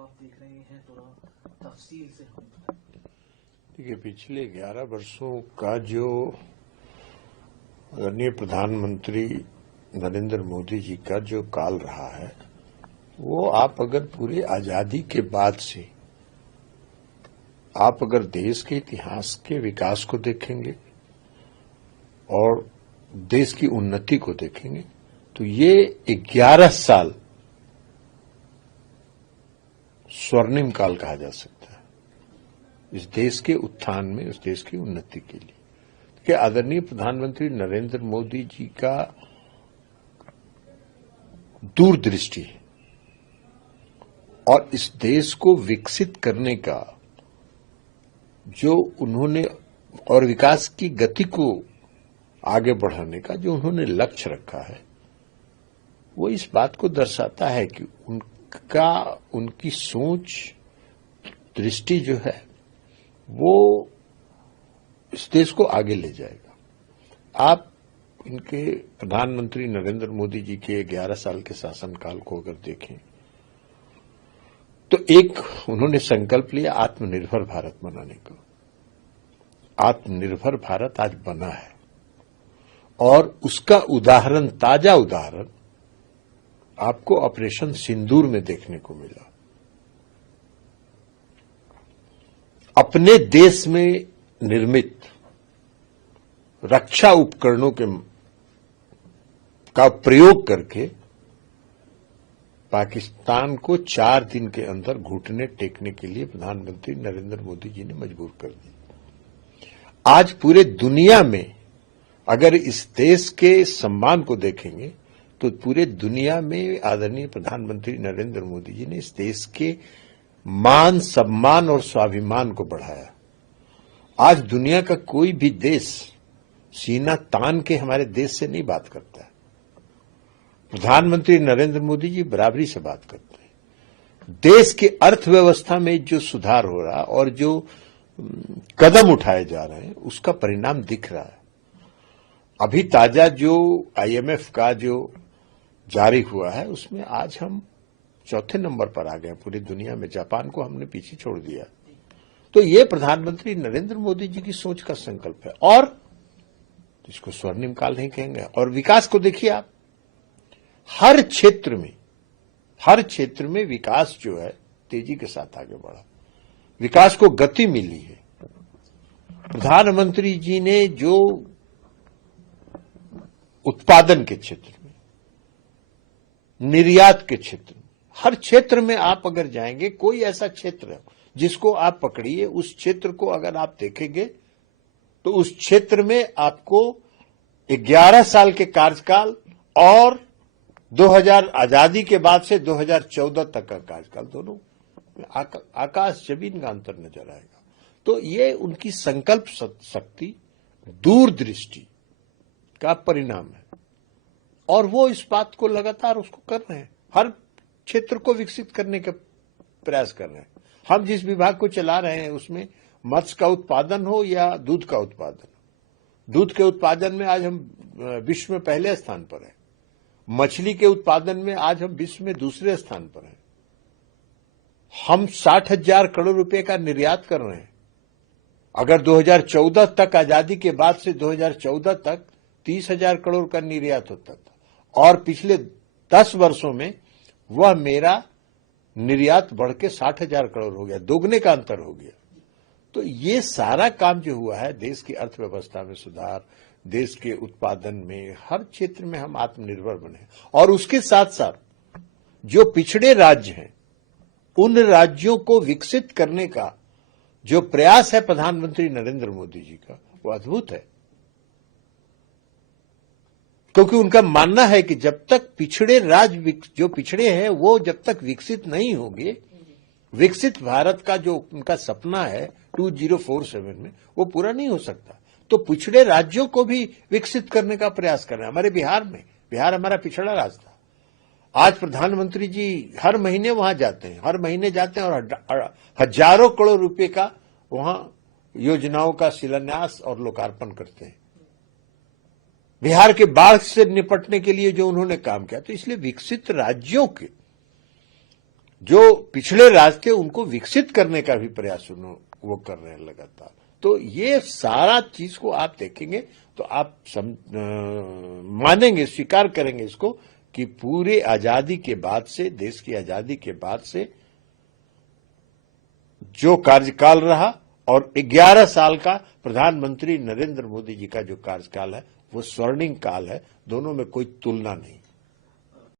आप देख रहे हैं, थोड़ा तफसील से हम बताएं। देखिए, पिछले 11 वर्षों का जो आदरणीय प्रधानमंत्री नरेंद्र मोदी जी का जो काल रहा है, वो आप अगर पूरे आजादी के बाद से आप अगर देश के इतिहास के विकास को देखेंगे और देश की उन्नति को देखेंगे तो ये 11 साल स्वर्णिम काल कहा जा सकता है इस देश के उत्थान में, उस देश की उन्नति के लिए। कि आदरणीय प्रधानमंत्री नरेंद्र मोदी जी का दूरदृष्टि और इस देश को विकसित करने का जो उन्होंने और विकास की गति को आगे बढ़ाने का जो उन्होंने लक्ष्य रखा है, वो इस बात को दर्शाता है कि उनकी सोच, दृष्टि जो है वो इस देश को आगे ले जाएगा। आप इनके प्रधानमंत्री नरेंद्र मोदी जी के 11 साल के शासनकाल को अगर देखें तो एक उन्होंने संकल्प लिया आत्मनिर्भर भारत बनाने का। आत्मनिर्भर भारत आज बना है और उसका उदाहरण, ताजा उदाहरण आपको ऑपरेशन सिंदूर में देखने को मिला। अपने देश में निर्मित रक्षा उपकरणों का प्रयोग करके पाकिस्तान को 4 दिन के अंदर घुटने टेकने के लिए प्रधानमंत्री नरेंद्र मोदी जी ने मजबूर कर दिया। आज पूरे दुनिया में अगर इस देश के सम्मान को देखेंगे तो पूरे दुनिया में आदरणीय प्रधानमंत्री नरेंद्र मोदी जी ने इस देश के मान, सम्मान और स्वाभिमान को बढ़ाया। आज दुनिया का कोई भी देश सीना तान के हमारे देश से नहीं बात करता है। प्रधानमंत्री नरेंद्र मोदी जी बराबरी से बात करते हैं। देश की अर्थव्यवस्था में जो सुधार हो रहा और जो कदम उठाए जा रहे हैं उसका परिणाम दिख रहा है। अभी ताजा जो IMF का जो जारी हुआ है उसमें आज हम 4थे नंबर पर आ गए पूरी दुनिया में। जापान को हमने पीछे छोड़ दिया। तो ये प्रधानमंत्री नरेंद्र मोदी जी की सोच का संकल्प है और इसको स्वर्णिम काल नहीं कहेंगे। और विकास को देखिए आप, हर क्षेत्र में विकास जो है तेजी के साथ आगे बढ़ा, विकास को गति मिली है। प्रधानमंत्री जी ने जो उत्पादन के क्षेत्र में, निर्यात के क्षेत्र में, हर क्षेत्र में आप अगर जाएंगे, कोई ऐसा क्षेत्र जिसको आप पकड़िए, उस क्षेत्र को अगर आप देखेंगे तो उस क्षेत्र में आपको 11 साल के कार्यकाल और 2000 आजादी के बाद से 2014 तक का कार्यकाल, दोनों आकाश जमीन का अंतर नजर आएगा। तो ये उनकी संकल्प शक्ति, दूरदृष्टि का परिणाम है और वो इस बात को लगातार उसको कर रहे हैं। हर क्षेत्र को विकसित करने का प्रयास कर रहे हैं। हम जिस विभाग को चला रहे हैं उसमें मत्स्य का उत्पादन हो या दूध का उत्पादन, दूध के उत्पादन में आज हम विश्व में पहले स्थान पर हैं। मछली के उत्पादन में आज हम विश्व में दूसरे स्थान पर हैं। हम 60,000 करोड़ रुपए का निर्यात कर रहे हैं। अगर 2014 तक, आजादी के बाद से 2014 तक 30,000 करोड़ का निर्यात होता था और पिछले 10 वर्षों में वह मेरा निर्यात बढ़ के 60,000 करोड़ हो गया, दोगुने का अंतर हो गया। तो ये सारा काम जो हुआ है, देश की अर्थव्यवस्था में सुधार, देश के उत्पादन में, हर क्षेत्र में हम आत्मनिर्भर बने और उसके साथ साथ जो पिछड़े राज्य हैं उन राज्यों को विकसित करने का जो प्रयास है प्रधानमंत्री नरेंद्र मोदी जी का, वो अद्भुत है। क्योंकि उनका मानना है कि जब तक पिछड़े राज्य जो पिछड़े हैं वो जब तक विकसित नहीं होंगे, विकसित भारत का जो उनका सपना है 2047 में, वो पूरा नहीं हो सकता। तो पिछड़े राज्यों को भी विकसित करने का प्रयास कर रहे हैं। हमारे बिहार हमारा पिछड़ा राज्य था। आज प्रधानमंत्री जी हर महीने वहां जाते हैं, और हजारों करोड़ रुपए का वहां योजनाओं का शिलान्यास और लोकार्पण करते हैं। बिहार के बाढ़ से निपटने के लिए जो उन्होंने काम किया, तो इसलिए विकसित राज्यों के जो पिछड़े राज्य थे उनको विकसित करने का भी प्रयास वो कर रहे हैं लगातार। तो ये सारा चीज को आप देखेंगे तो आप मानेंगे, स्वीकार करेंगे इसको कि पूरे आजादी के बाद से, देश की आजादी के बाद से जो कार्यकाल रहा और 11 साल का प्रधानमंत्री नरेंद्र मोदी जी का जो कार्यकाल है वो स्वर्णिम काल है, दोनों में कोई तुलना नहीं।